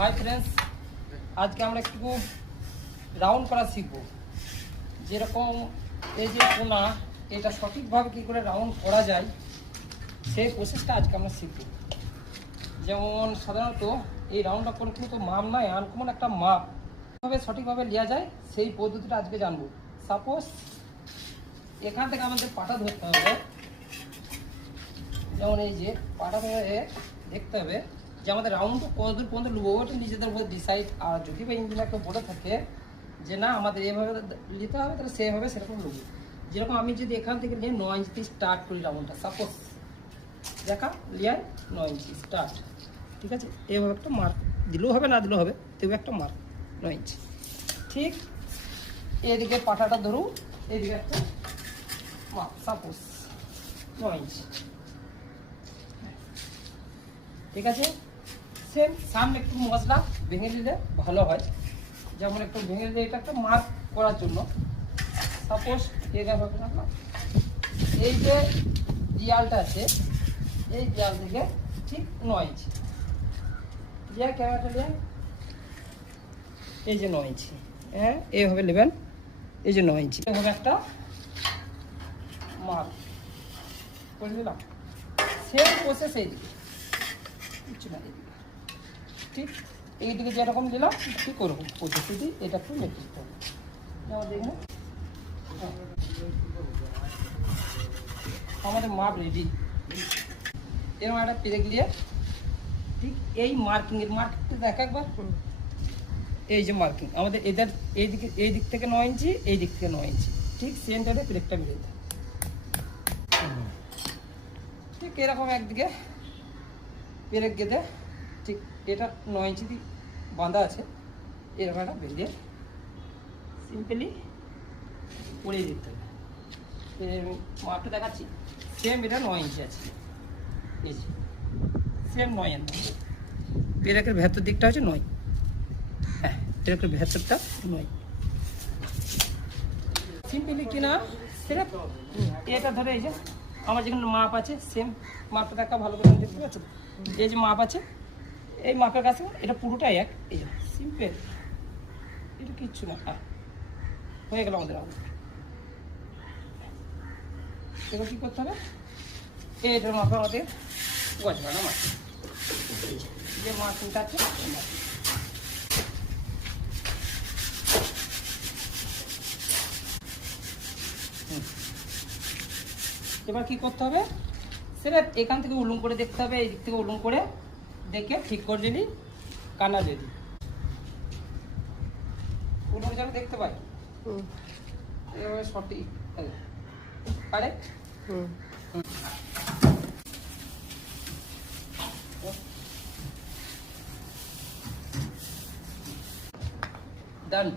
Hi friends, আজকে আমরা একটু রাউন্ড করা শিখব। যেরকম এই যে কোনা, এটা সঠিকভাবে কী করে রাউন্ড করা যায় সেই প্রসেসটা আজকে আমরা শিখব। যেমন সাধারণত এই রাউন্ডটা কোনো কিন্তু মাপ নয়, আনকমন একটা মাপ কীভাবে সঠিকভাবে নেওয়া যায় সেই পদ্ধতিটা আজকে জানবো। সাপোজ এখান থেকে আমাদের পাটা ধরতে হবে, যেমন এই যে পাটা ধরে দেখতে হবে যে আমাদের রাউন্ডটা কত দূর পর্যন্ত নেবো, ওটা নিজেদের উপর ডিসাইড। আর যদি বা ইঞ্জিনিয়ার কেউ বলে থাকে যে না আমাদের এভাবে নিতে হবে, তাহলে সেভাবে সেরকম নেবো। যেরকম আমি যদি এখান থেকে নিয়ে 9 ইঞ্চি স্টার্ট করি রাউন্ডটা, সাপোজ দেখা লিয়াই 9 ইঞ্চি স্টার্ট, ঠিক আছে। এভাবে একটা মার্ক দিলেও হবে, না দিলেও হবে, তবে একটা মার্ক 9 ইঞ্চি। ঠিক এদিকে পাটাটা ধরু, এদিকে একটা মার্ক সাপোজ 9 ইঞ্চি, ঠিক আছে। সেম সামনে একটু মশলা ভেঙে দিলে ভালো হয়, যেমন একটু ভেঙে দিলে এটা একটা মার্ক করার জন্য। সাপোজ এই যে দেয়ালটা আছে, এই দেয়াল থেকে ঠিক 9 ইঞ্চি যে ক্যামেরাটা নিয়ে এই যে 9 ইঞ্চি, হ্যাঁ এইভাবে নেবেন। এই যে 9 ইঞ্চি এভাবে একটা মার্ক করে দিলাম। সেম প্রসেস এইদিকে কিছু না, এইদিকে ঠিক এইদিকে যেরকম দিলাম ঠিক ওরকম পদ্ধতি এটা একটু মেরে দিতে হবে। দেখুন আমাদের মাপ রেডি। এরকম একটা পেরেক দিয়ে ঠিক এই মার্কিংয়ের মার্কিংটা দেখা একবার, এই যে মার্কিং আমাদের এদের এইদিকে, এই দিক থেকে 9 ইঞ্চি, এই দিক থেকে 9 ইঞ্চি, ঠিক সেন্টারে পেরেকটা মিলে দেয়। ঠিক এরকম একদিকে পেরেক গেঁথে ঠিক এটা 9 ইঞ্চি দিয়ে বাঁধা আছে, এরকম একটা বেঁধে সিম্পলি পরিয়ে দিতে হবে। মাপটা দেখাচ্ছি, সেম এটা 9 ইঞ্চি আছে, এই যে সেম 9 ইঞ্চি। পেরেকের ভেতর দিকটা হচ্ছে 9, হ্যাঁ পেরেকের ভেতরটা 9। সিম্পলি কিনা সেটা এটা ধরে এই যে আমার যেখানে মাপ আছে সেম মাপটা দেখা ভালো করে দেখতে পাচ্ছেন, এই যে মাপ আছে এই মাপের কাছে এটা পুরোটাই এক। এই যে সিম্পল, এটা কিচ্ছু না, হয়ে গেল আমাদের রাউন্ড। এবার কী করতে হবে, এইটার মাপে আমাদের গজবা না মাছ, যে মাছটা আছে এবার কি করতে হবে সেটা এখান থেকে উলুম করে দেখতে হবে, এই দিক থেকে উলুম করে দেখে ঠিক করে দিলি কানা রেডি। উলুম যেন দেখতে পাই এভাবে সঠিক কারেক্ট। ডান।